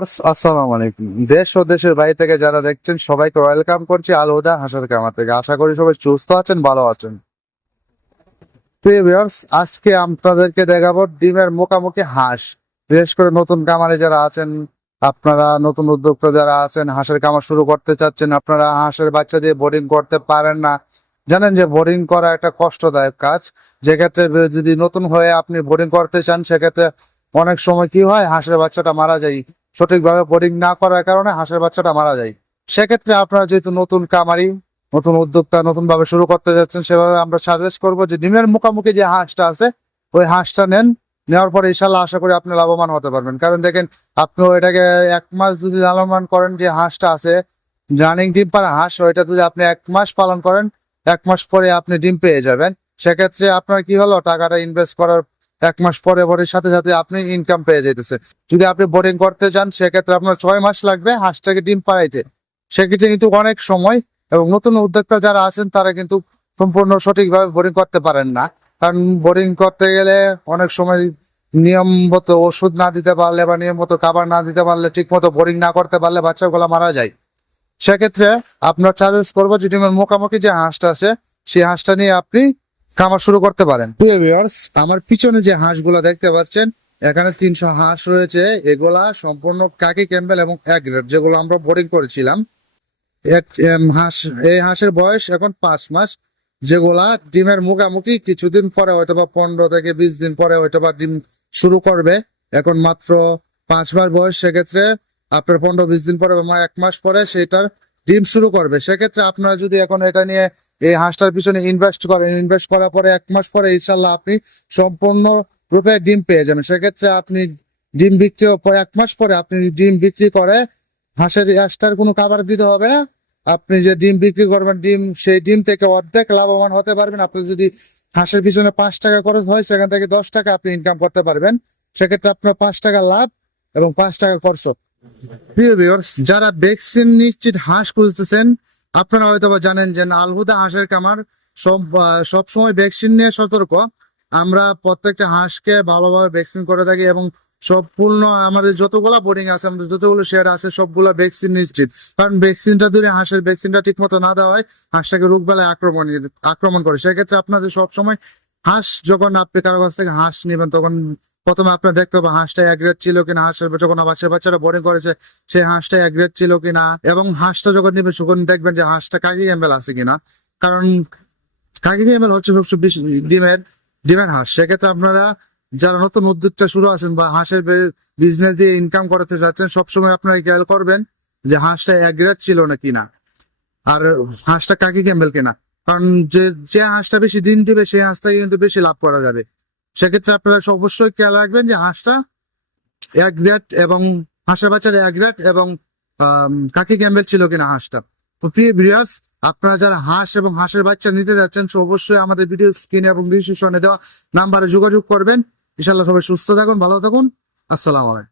Viewers, আসসালামু আলাইকুম। দেশ ও দেশের বাইরে থেকে যারা দেখছেন, সবাইকে ওয়েলকাম করছি আল হুদা হাসার কামার থেকে। আশা করি সবাই সুস্থ আছেন, ভালো আছেন। প্রিয় ভিউয়ার্স, আজকে আপনাদেরকে দেখাবো ডিমের মুখামুখি হাঁস। বিশেষ করে নতুন কামারে যারা আছেন, আপনারা নতুন উদ্যোক্তা যারা আছেন, হাঁসের কামার শুরু করতে চাচ্ছেন, আপনারা হাঁসের বাচ্চা দিয়ে বোর্ডিং করতে পারেন না। জানেন যে বোর্ডিং করা একটা কষ্টদায়ক কাজ। যেক্ষেত্রে যদি নতুন হয়ে আপনি বোর্ডিং করতে চান, সেক্ষেত্রে অনেক সময় কি হয়, হাঁসের বাচ্চাটা মারা যায়। সঠিকভাবে বোর্ডিং না করার কারণে হাঁসের বাচ্চাটা মারা যায়। সেক্ষেত্রে আপনারা যেহেতু নতুন কামারি, নতুন উদ্যোক্তা নতুন ভাবে শুরু করতে যাচ্ছেন, সেভাবে আমরা সাজেস্ট করব যে ডিমের মুখামুখি যে হাঁসটা আছে, ওই হাঁসটা নেন। নেওয়ার পরে ইনশাল্লাহ আশা করি আপনি লাভবান হতে পারবেন। কারণ দেখেন, আপনি এটাকে এক মাস যদি লালন করেন যে হাঁসটা আছে রানিং ডিম পাড়া হাঁস, ওইটা যদি আপনি এক মাস পালন করেন, এক মাস পরে আপনি ডিম পেয়ে যাবেন। সেক্ষেত্রে আপনার কি হলো? টাকাটা ইনভেস্ট করার এক মাস পরে পরে সাথে সাথে আপনি ইনকাম পেয়ে যেতেছে যদি আপনি বোর্ডিং করতে চান, সেক্ষেত্রে আপনার ছয় মাস লাগবে হাঁসটাকে ডিম পাড়াইতে। সেক্ষেত্রে কিন্তু অনেক সময় এবং নতুন উদ্যোক্তা যারা আছেন, তারা কিন্তু সম্পূর্ণ সঠিকভাবে বোর্ডিং করতে পারেন না। কারণ বোর্ডিং করতে গেলে অনেক সময় নিয়মমতো ওষুধ না দিতে পারলে বা নিয়মমতো খাবার না দিতে পারলে ঠিক মতো বোরিং না করতে পারলে বাচ্চাগুলো মারা যায়। সেক্ষেত্রে আপনার চার্জেস করব যে ডিমের মুখামুখি যে হাঁসটা আছে, সেই হাঁসটা নিয়ে আপনি খামার শুরু করতে পারেন। আমার পিছনে যে হাঁসগুলো দেখতে পাচ্ছেন, এখানে তিনশো হাঁস রয়েছে। এগুলা সম্পূর্ণ কাকি ক্যাম্বেল এবং এক গ্রেড যেগুলো আমরা বোর্ডিং করেছিলাম। হাঁস, এই হাঁসের বয়স এখন পাঁচ মাস। যেগুলা ডিমের মুখামুখি কিছুদিন পরে হয়তো বা পনেরো থেকে বিশ দিন পরে হয়তো বা ডিম শুরু করবে। এখন মাত্র পাঁচ মাস বয়স, সেক্ষেত্রে আপনার পনেরো বিশ দিন পরে বা এক মাস পরে সেটার ডিম শুরু করবে। সেক্ষেত্রে আপনারা যদি এখন এটা নিয়ে এই হাঁসটার পিছনে ইনভেস্ট করেন ইনভেস্ট করার পরে এক মাস পরে ইনশাল্লাহ আপনি সম্পূর্ণ রূপে ডিম পেয়ে যাবেন। সেক্ষেত্রে আপনি ডিম বিক্রি এক মাস পরে আপনি ডিম বিক্রি করে হাঁসের হাঁসটার কোনো খাবার দিতে হবে না। আপনি যে ডিম বিক্রি করবেন, ডিম, সেই ডিম থেকে অর্ধেক লাভবান হতে পারবেন। আপনি যদি হাঁসের পিছনে পাঁচ টাকা খরচ হয়, সেখান থেকে দশ টাকা আপনি ইনকাম করতে পারবেন। সেক্ষেত্রে আপনার পাঁচ টাকা লাভ এবং পাঁচ টাকা খরচ। প্রিয় viewers, যারা ভ্যাকসিন নিশ্চিত হাঁস খুঁজতেছেন আপনারা হয়তো জানেন যে আলহুদা হাঁসের কামার সব সব সময় ভ্যাকসিন নিয়ে সতর্ক। আমরা প্রত্যেকটা হাঁসকে ভালোভাবে ভ্যাকসিন করে থাকি এবং সম্পূর্ণ আমাদের যতগুলা বোর্ডিং আছে আমাদের যতগুলো শেয়ার আছে সবগুলা ভ্যাকসিন নিশ্চিত। কারণ ভ্যাকসিনটা ধরে হাঁসের ভ্যাকসিনটা ঠিক মতো না দেওয়া হয় হাঁসটাকে রোগ বেলায় আক্রমণ আক্রমণ করে। সেক্ষেত্রে আপনাদের সবসময় হাঁস যখন আপনি কারও কাছ থেকে হাঁস নেবেন, তখন প্রথমে আপনার দেখতে হবে হাঁসটা এক ছিল কিনা, হাঁসের যখন বাচ্চা বাচ্চারা বোর্ডিং করেছে সেই হাঁসটা এক ছিল কিনা এবং হাঁসটা যখন নেবেন, তখন দেখবেন যে হাঁসটা কাকি এমএল আছে কিনা। কারণ কাকি এমএল হচ্ছে সবচেয়ে বেশি ডিমের ডিমের হাঁস। সেক্ষেত্রে আপনারা যারা নতুন উদ্যোগটা শুরু আছেন বা হাঁসের বিজনেস দিয়ে ইনকাম করতে যাচ্ছেন, সবসময় আপনারা খেয়াল করবেন যে হাঁসটা এক গ্রেড ছিল না কিনা, আর হাঁসটা কাকি ক্যাম্বেল কিনা। কারণ যে যে হাঁসটা বেশি দিন দিবে, সেই হাঁসটাকে কিন্তু বেশি লাভ করা যাবে। সেক্ষেত্রে আপনারা অবশ্যই খেয়াল রাখবেন যে হাঁসটা এক গ্রেড এবং হাঁসের বাচ্চার এক গ্রেড এবং কাকি ক্যাম্বেল ছিল কিনা হাঁসটা। তো প্রিয় ভিউয়ার্স, আপনারা যারা হাঁস এবং হাঁসের বাচ্চা নিতে যাচ্ছেন অবশ্যই আমাদের ভিডিও স্ক্রিনে এবং ডিসক্রিপশনে দেওয়া নাম্বারে যোগাযোগ করবেন। ইনশাল্লাহ সবাই সুস্থ থাকুন, ভালো থাকুন। আসসালামু আলাইকুম।